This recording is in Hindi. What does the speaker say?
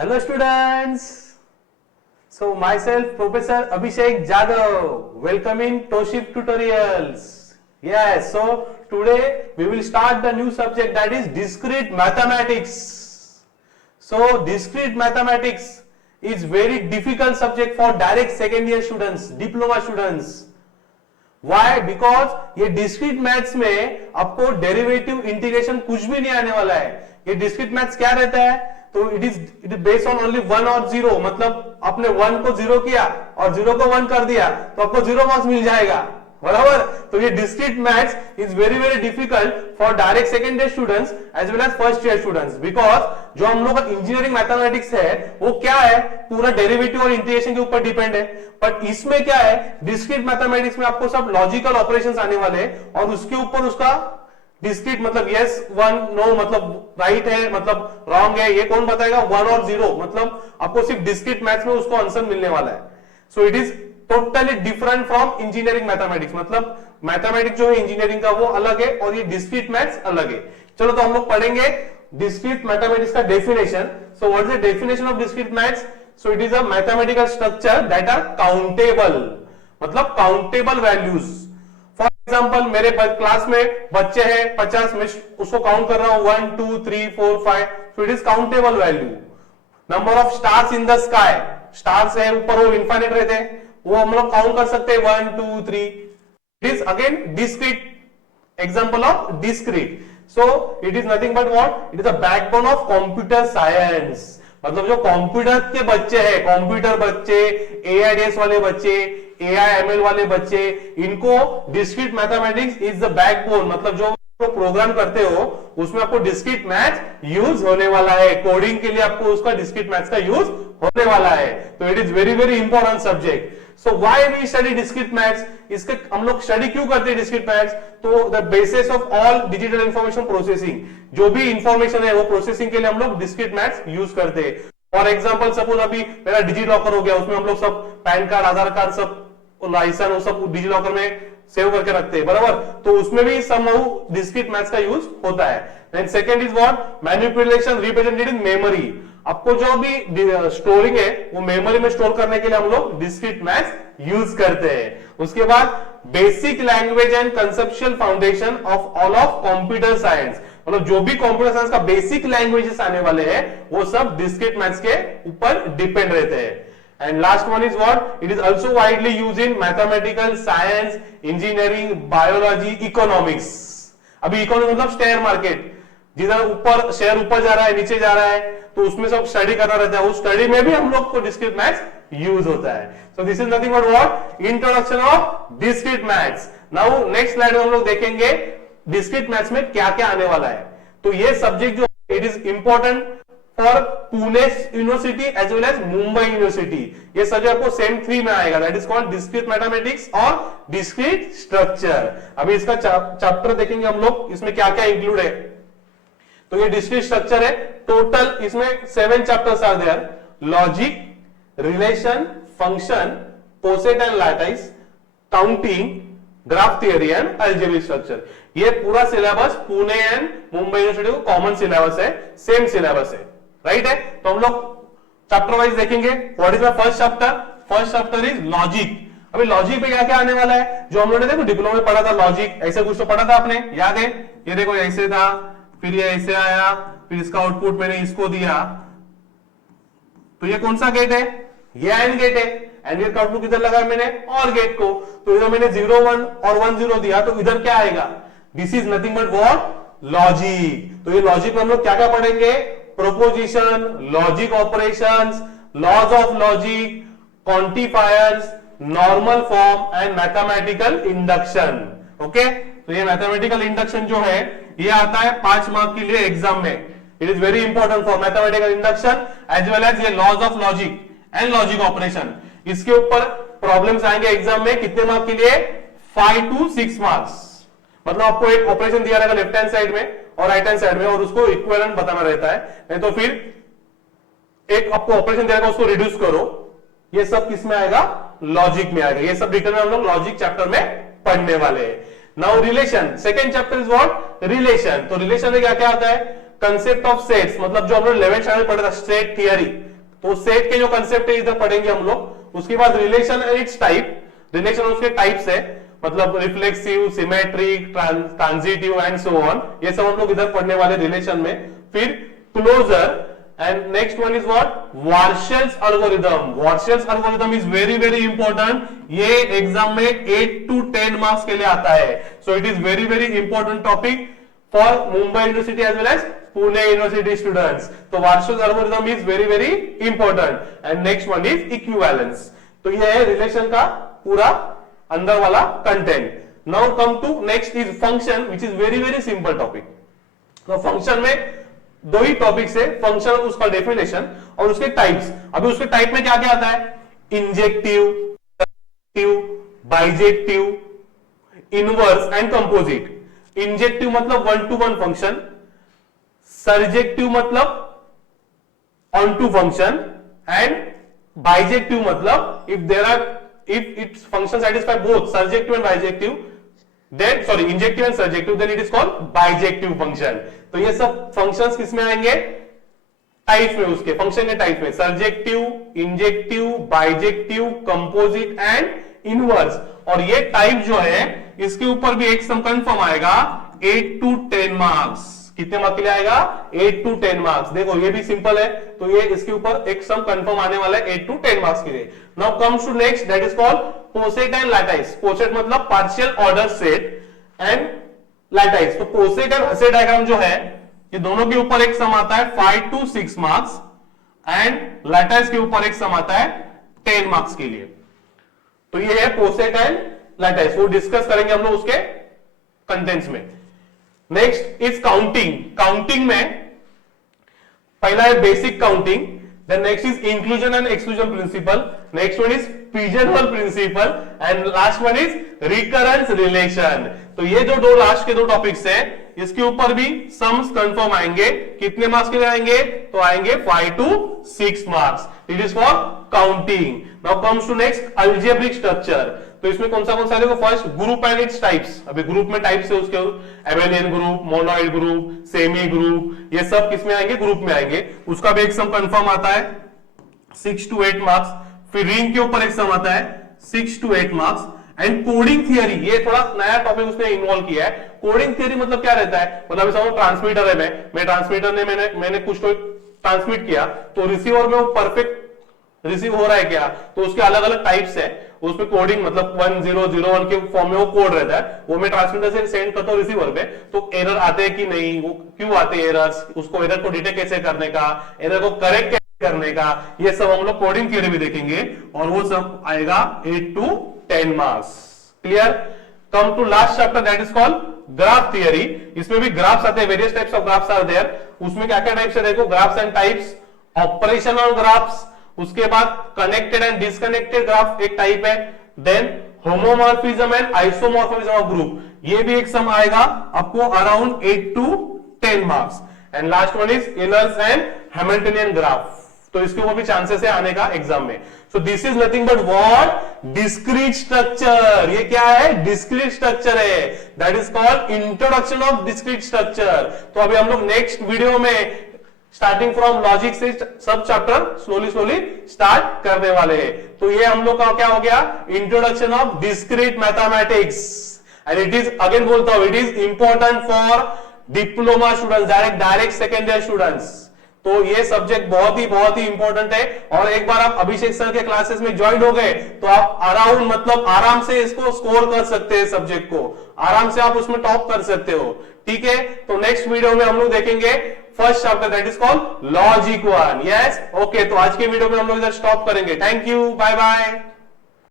Hello students. So myself Professor Abhishek Jadhav. Welcome in Toship Tutorials. Yes, so today we will start the new subject, that is discrete mathematics. So discrete mathematics is very difficult subject for direct second year students, diploma students. Why? Because ये डिस्क्रीट मैथ्स में आपको डेरिवेटिव इंटीग्रेशन कुछ भी नहीं आने वाला है. ये डिस्क्रीट मैथ्स क्या रहता है? तो it is based on only 1 और 0. मतलब आपने 1 को 0 किया और 0 को 1 कर दिया तो आपको 0 मार्क्स मिल जाएगा, बराबर. तो ये discrete maths is very very difficult for direct second year students as well as first year students, because जो हम लोग का इंजीनियरिंग मैथमेटिक्स है वो क्या है, पूरा डेरिवेटिव और इंटीग्रेशन के ऊपर डिपेंड है. बट इसमें क्या है, डिस्क्रीट मैथमेटिक्स में आपको सब लॉजिकल ऑपरेशंस आने वाले हैं और उसके ऊपर उसका डिस्क्रीट मतलब यस 1 नो मतलब राइट है मतलब रॉन्ग है, ये कौन बताएगा. 1 और 0 मतलब आपको सिर्फ डिस्क्रीट मैथ्स में उसको आंसर मिलने वाला है. So it is totally different from engineering mathematics. मतलब मैथमेटिक्स जो है इंजीनियरिंग का वो अलग है और ये डिस्क्रीट मैथ्स अलग है. चलो तो हम लोग पढ़ेंगे डिस्क्रीट मैथमेटिक्स का definition. So what is the definition of discrete maths? So it is a mathematical structure that are countable, मतलब काउंटेबल वैल्यूज. फॉर एग्जाम्पल मेरे क्लास में बच्चे हैं 50, मैं उसको काउंट कर रहा हूं 1 2 3 4 5. सो it is countable value. Number of stars in the sky, stars है ऊपर वो इनफाइनाइट रहते हैं, वो हम लोग काउंट कर सकते हैं 1 2 3. It is again discrete example of discrete. So it is nothing but what, it is a backbone of computer science. मतलब जो कंप्यूटर के बच्चे हैं, कंप्यूटर बच्चे, एआईडीएस वाले बच्चे, एआईएमएल वाले बच्चे, इनको discrete mathematics is the backbone. मतलब जो प्रोग्राम करते हो उसमें आपको डिस्क्रीट मैथ्स यूज होने वाला है. कोडिंग के लिए आपको उसका डिस्क्रीट मैथ्स का यूज होने वाला है. तो it is very very important subject. So why we study discrete maths? इसके हम लोग स्टडी क्यों करते हैं डिस्क्रीट मैथ्स? तो the basis of all digital information processing, जो भी इंफॉर्मेशन है वो प्रोसेसिंग के लिए हम लोग डिस्क्रीट मैथ्स यूज करते हैं. फॉर एग्जांपल सपोज अभी मेरा डिजी लॉकर हो गया, उसमें हम लोग सब पैन कार्ड, आधार कार्ड, सब लाइसेंस वो सब डिजी लॉकर में सेव करके रखते हैं, बराबर. तो उसमें भी समहाउ डिस्क्रीट मैथ्स का यूज होता है. Then second is what, manipulation represented in memory. आपको जो भी स्टोरिंग है वो मेमोरी में स्टोर करने के लिए हम लोग डिस्क्रीट मैथ्स यूज करते हैं. उसके बाद basic language and conceptual foundation of all of computer science. मतलब जो भी कंप्यूटर साइंस का बेसिक लैंग्वेजेस आने वाले हैं वो सब डिस्क्रीट मैथ्स के ऊपर डिपेंड रहते हैं. And last one is what? It is also widely used in mathematical science, engineering, biology, economics. अभी इकोनॉमिक्स मतलब शेयर मार्केट, जिधर ऊपर शेयर ऊपर जा रहा है नीचे जा रहा है तो उसमें सब स्टडी करना रहता है. उस स्टडी में भी हम लोग को डिस्क्रीट मैथ्स यूज होता है. So this is nothing but what, introduction of discrete maths. Now next slide में हम लोग देखेंगे डिस्क्रीट मैथ्स में क्या क्या आने वाला है. तो ये सब्जेक्ट जो it is important for Pune university as well as Mumbai university. ये सब्जेक्ट आपको सेम 3 में आएगा, that is called discrete mathematics और डिस्क्रीट स्ट्रक्चर. अभी इसका चैप्टर देखेंगे हम लोग, इसमें क्या क्या इंक्लूड है. तो ये डिस्क्रीट स्ट्रक्चर है. टोटल इसमें 7 chapters are there. Logic, relation, function, coset and lattice, counting, graph theory and algebraic structure. ये पूरा syllabus Pune and Mumbai university को कॉमन सिलेबस है, सेम सिलेबस है, राइट है. तो हम लोग चैप्टर वाइज देखेंगे. What is the first chapter? First chapter is logic. अभी लॉजिक पे क्या क्या आने वाला है, जो हम लोगों ने देखो डिप्लोमा में पढ़ा था लॉजिक, ऐसे कुछ तो पढ़ा था आपने, याद है. ये देखो ऐसे था, फिर ये ऐसे आया, फिर इसका आउटपुट मैंने इसको दिया, तो ये कौन सा गेट है, ये एंड गेट है. एंड गेट का आउटपुट किधर लगा मैंने, और गेट को. तो इधर मैंने 0 1 और 1 0 दिया, तो इधर क्या आएगा, this is nothing but what, logic. तो ये लॉजिक में हम लोग क्या क्या पढ़ेंगे, proposition, logic operations, laws of logic, quantifiers, normal form and mathematical induction. Okay. तो ये मैथमेटिकल इंडक्शन जो है ये आता है 5 मार्क के लिए एग्जाम में. It is very important for mathematical induction as well as ये laws of logic and logic operation. इसके ऊपर प्रॉब्लम्स आएंगे एग्जाम में, कितने मार्क के लिए, 5 to 6 मार्क्स. मतलब आपको एक ऑपरेशन दिया रहेगा लेफ्ट हैंड साइड में और राइट हैंड साइड में और उसको इक्विवेलेंट बताना रहता है. नहीं तो फिर एक आपको ऑपरेशन दिया रहेगा उसको रिड्यूस करो. ये सब किस में आएगा, लॉजिक में आएगा. ये सब डिटेल में हम लोग लॉजिक चैप्टर में पढ़ने वाले हैं. Now relation, second chapter is what, relation. तो रिलेशन में क्या क्या आता है, कंसेप्ट ऑफ सेट्स, मतलब जो हम लोग 11th स्टैंडर्ड पढ़ा था सेट थियरी, तो सेट के जो कंसेप्ट है इधर पढ़ेंगे हम लोग। उसके बाद relation and it's type, relation उसके टाइप्स है, मतलब reflexive, symmetric, transitive and so on, ये सब हम लोग इधर पढ़ने वाले रिलेशन में। फिर closure, and next one is what, Warshall's algorithm. Warshall's algorithm is very very important, ये एग्जाम में 8 to 10 मार्क्स के लिए आता है। So it is very very important topic for Mumbai university as well as Pune university students. तो Warshall's algorithm is very very important. And next one is equivalence. तो ये है रिलेशन का पूरा अंदर वाला content. Now come to next is function, which is very very simple topic. तो फंक्शन में दो ही टॉपिक्स है, फंक्शन उसका डेफिनेशन और उसके टाइप्स। अभी उसके टाइप में क्या क्या आता है, injective, bijective, inverse and composite. Injective मतलब 1 to 1 फंक्शन, सर्जेक्टिव मतलब onto function, and bijective मतलब if its function satisfy both surjective and bijective, then sorry injective and surjective, then it is called bijective function। तो ये सब फंक्शंस किसमें आएंगे, टाइप में, उसके फंक्शन के टाइप में, surjective, injective, bijective, composite and inverse. और ये टाइप जो है इसके ऊपर भी एक सम कंफर्म आएगा 8 to 10 मार्क्स। कितने मार्क्स के लिए आएगा, 8 to 10 मार्क्स। देखो ये भी सिंपल है, तो ये इसके ऊपर एक सम कंफर्म आने वाला है 8 to 10 मार्क्स के लिए। Now comes to next, that is called poset and lattice. Poset मतलब partial order set and lattice. तो पोसेट एंड हसेट डायग्राम जो है ये दोनों के ऊपर एक सम आता है 5 to 6 मार्क्स, एंड लैटाइस के ऊपर एक सम आता है 10 मार्क्स के लिए। तो ये है पोसेट एंड लैटाइस, वो डिस्कस करेंगे हम लोग उसके कंटेंट्स में। Next is counting. काउंटिंग में पहला है basic counting, then next is inclusion and exclusion principle, next one is pigeonhole principle, and last one is recurrence relation. तो ये जो दो लास्ट के दो टॉपिक्स हैं, इसके ऊपर भी सम्स कंफर्म आएंगे। कितने मार्क्स के लिए आएंगे, तो आएंगे 5 to 6 marks. It is for counting. Now comes to next algebraic structure. तो इसमें कौन सा देखो, first group and its types. अभी ग्रुप में टाइप्स है उसके, abelian group, monoid group, semi group, ये सब किसमें आएंगे, ग्रुप में आएंगे। उसका भी एक सम कंफर्म आता है 6 to 8 मार्क्स। फिर रिंग के ऊपर एक सम आता है 6 to 8 marks. And coding theory, ये थोड़ा नया टॉपिक उसने इन्वॉल्व किया है। कोडिंग थियरी मतलब क्या रहता है, मतलब समझो ट्रांसमीटर है, मैं ट्रांसमीटर ने मैंने कुछ तो ट्रांसमिट किया, तो रिसीवर में वो परफेक्ट रिसीव हो रहा है क्या, तो उसके अलग अलग टाइप्स है। उसमें कोडिंग मतलब 1001 के फॉर्म में वो कोड रहता है, वो मैं ट्रांसमीटर से सेंड करता हूँ रिसीवर पे, तो एरर आते हैं कि नहीं, वो क्यों आते हैं एरर्स, उसको एरर को डिटेक्ट कैसे करने का, एरर को करेक्ट कैसे करने का, ये सब हम लोग कोडिंग थियरी भी देखेंगे, और वो सब आएगा 8 to 10 marks. Clear. Come to last chapter, that is called graph theory. इसमें भी ग्राफ्स आते हैं, various types of graphs are there. उसमें क्या क्या टाइप्स है देखो, graphs and types, operation on graphs, उसके बाद कनेक्टेड एंड डिसकनेक्टेड ग्राफ एक टाइप है, then homomorphism and isomorphism of group, ये भी एक सम आएगा आपको around 8 to 10 marks. And last one is inners and Hamiltonian graph, तो इसके ऊपर भी चांसेस है आने का एग्जाम में। So this is nothing but what, discrete structure. ये क्या है, डिस्क्रीट स्ट्रक्चर है, that is called introduction of discrete structure. तो अभी हम लोग नेक्स्ट वीडियो में स्टार्टिंग फ्रॉम लॉजिक से सब चैप्टर स्लोली स्लोली स्टार्ट करने वाले हैं। तो ये हम लोग का क्या हो गया, introduction of discrete mathematics, and it is again बोलता हूं, it is important for diploma students, direct second year students. तो ये सब्जेक्ट बहुत ही इंपॉर्टेंट है, और एक बार आप अभिषेक सर के क्लासेस में ज्वाइन हो गए तो आप अराउंड मतलब आराम से इसको स्कोर कर सकते हैं, सब्जेक्ट को आराम से आप उसमें टॉप कर सकते हो। ठीक है, तो नेक्स्ट वीडियो में हम लोग देखेंगे first chapter, that is called logic 1। Yes, okay, तो आज के वीडियो में हम लोग इधर स्टॉप करेंगे। Thank you, bye bye.